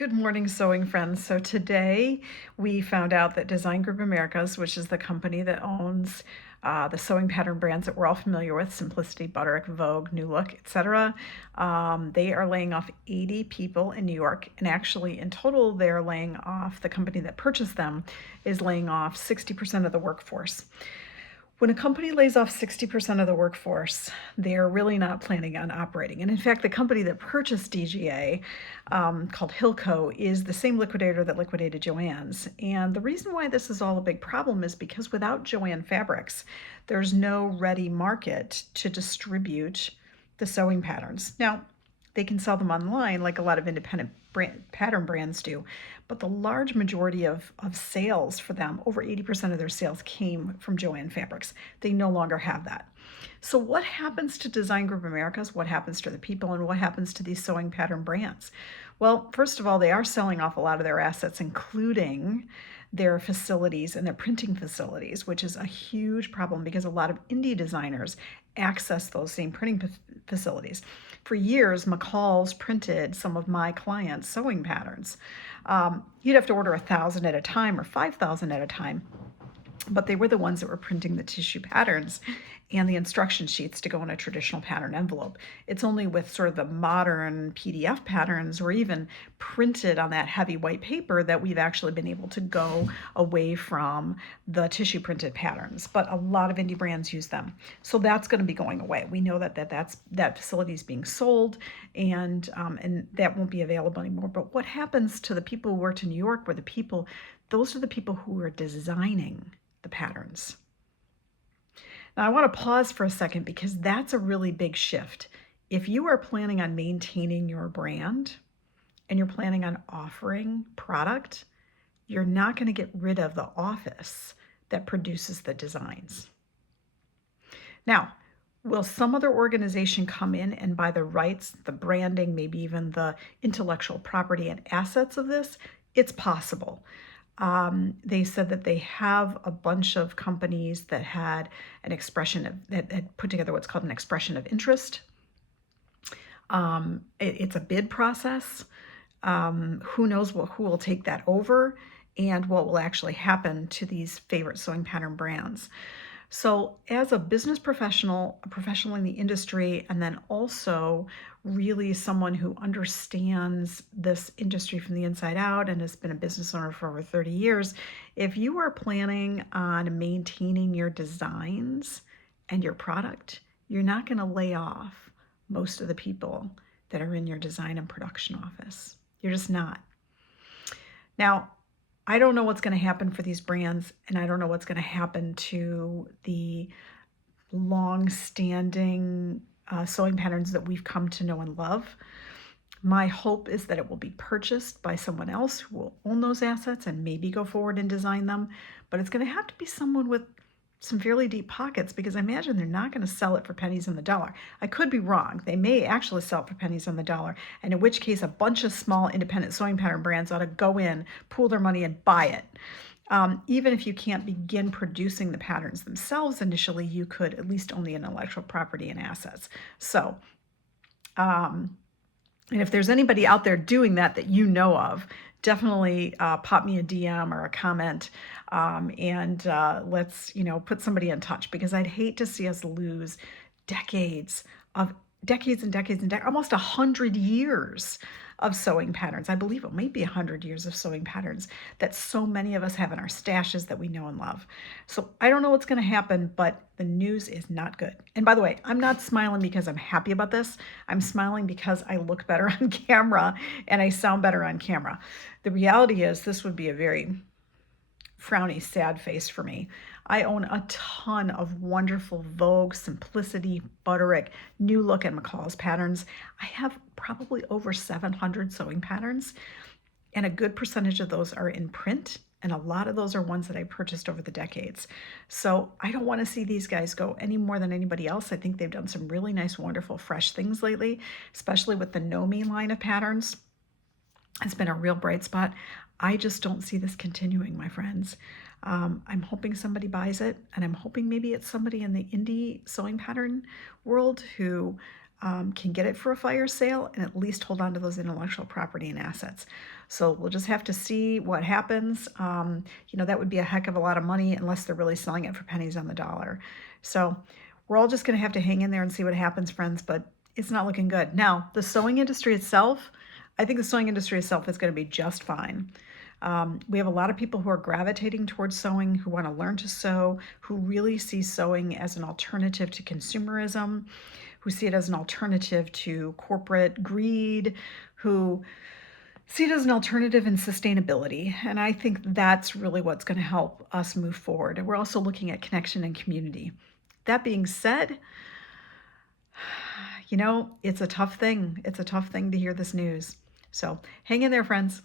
Good morning, sewing friends. So today we found out that Design Group Americas, which is the company that owns the sewing pattern brands that we're all familiar with, Simplicity, Butterick, Vogue, New Look, etc., they are laying off 80 people in New York. And actually, in total, they're laying off, the company that purchased them is laying off 60% of the workforce. When a company lays off 60% of the workforce, they're really not planning on operating. And in fact, the company that purchased DGA, called Hilco, is the same liquidator that liquidated Joann's. And the reason why this is all a big problem is because without Joann fabrics, there's no ready market to distribute the sewing patterns. Now, they can sell them online like a lot of independent pattern brands do, but the large majority of sales for them, over 80% of their sales, came from Joann Fabrics. They no longer have that. So what happens to Design Group Americas? What happens to the people, and what happens to these sewing pattern brands? Well, first of all, they are selling off a lot of their assets, including their facilities and their printing facilities, which is a huge problem because a lot of indie designers access those same printing facilities. For years, McCall's printed some of my clients' sewing patterns. You'd have to order 1,000 at a time or 5,000 at a time, but they were the ones that were printing the tissue patterns and the instruction sheets to go in a traditional pattern envelope. It's only with sort of the modern PDF patterns or even printed on that heavy white paper that we've actually been able to go away from the tissue printed patterns. But a lot of indie brands use them. So that's going to be going away. We know that facility is being sold, and that won't be available anymore. But what happens to the people who worked in New York were those are the people who are designing the patterns. Now, I want to pause for a second because that's a really big shift. If you are planning on maintaining your brand and you're planning on offering product, you're not going to get rid of the office that produces the designs. Now, will some other organization come in and buy the rights, the branding, maybe even the intellectual property and assets of this? It's possible. They said that they have a bunch of companies that had that had put together what's called an expression of interest. It's a bid process. Who knows who will take that over and what will actually happen to these favorite sewing pattern brands. So as a business professional, a professional in the industry, and then also really someone who understands this industry from the inside out and has been a business owner for over 30 years, if you are planning on maintaining your designs and your product, you're not going to lay off most of the people that are in your design and production office. You're just not. Now, I don't know what's going to happen for these brands, and I don't know what's going to happen to the long-standing sewing patterns that we've come to know and love. My hope is that it will be purchased by someone else who will own those assets and maybe go forward and design them, but it's going to have to be someone with some fairly deep pockets, because I imagine they're not going to sell it for pennies on the dollar. I could be wrong. They may actually sell it for pennies on the dollar, and in which case a bunch of small independent sewing pattern brands ought to go in, pool their money, and buy it. Even if you can't begin producing the patterns themselves initially, you could at least own the intellectual property and assets. So, and if there's anybody out there doing that you know of, definitely pop me a DM or a comment, and let's put somebody in touch, because I'd hate to see us lose decades and decades, almost 100 years of sewing patterns. I believe it might be 100 years of sewing patterns that so many of us have in our stashes that we know and love. So I don't know what's going to happen, but the news is not good. And by the way, I'm not smiling because I'm happy about this. I'm smiling because I look better on camera and I sound better on camera. The reality is this would be a very frowny, sad face for me. I own a ton of wonderful Vogue, Simplicity, Butterick, New Look, and McCall's patterns. I have probably over 700 sewing patterns, and a good percentage of those are in print, and a lot of those are ones that I purchased over the decades. So I don't want to see these guys go any more than anybody else. I think they've done some really nice, wonderful, fresh things lately, especially with the Know Me line of patterns. It's been a real bright spot. I just don't see this continuing, my friends. I'm hoping somebody buys it, and I'm hoping maybe it's somebody in the indie sewing pattern world who can get it for a fire sale and at least hold on to those intellectual property and assets. So we'll just have to see what happens. That would be a heck of a lot of money unless they're really selling it for pennies on the dollar. So we're all just going to have to hang in there and see what happens, friends, but it's not looking good. Now, the sewing industry itself, I think the sewing industry itself is going to be just fine. We have a lot of people who are gravitating towards sewing, who want to learn to sew, who really see sewing as an alternative to consumerism, who see it as an alternative to corporate greed, who see it as an alternative in sustainability. And I think that's really what's going to help us move forward. We're also looking at connection and community. That being said, it's a tough thing. It's a tough thing to hear this news. So hang in there, friends.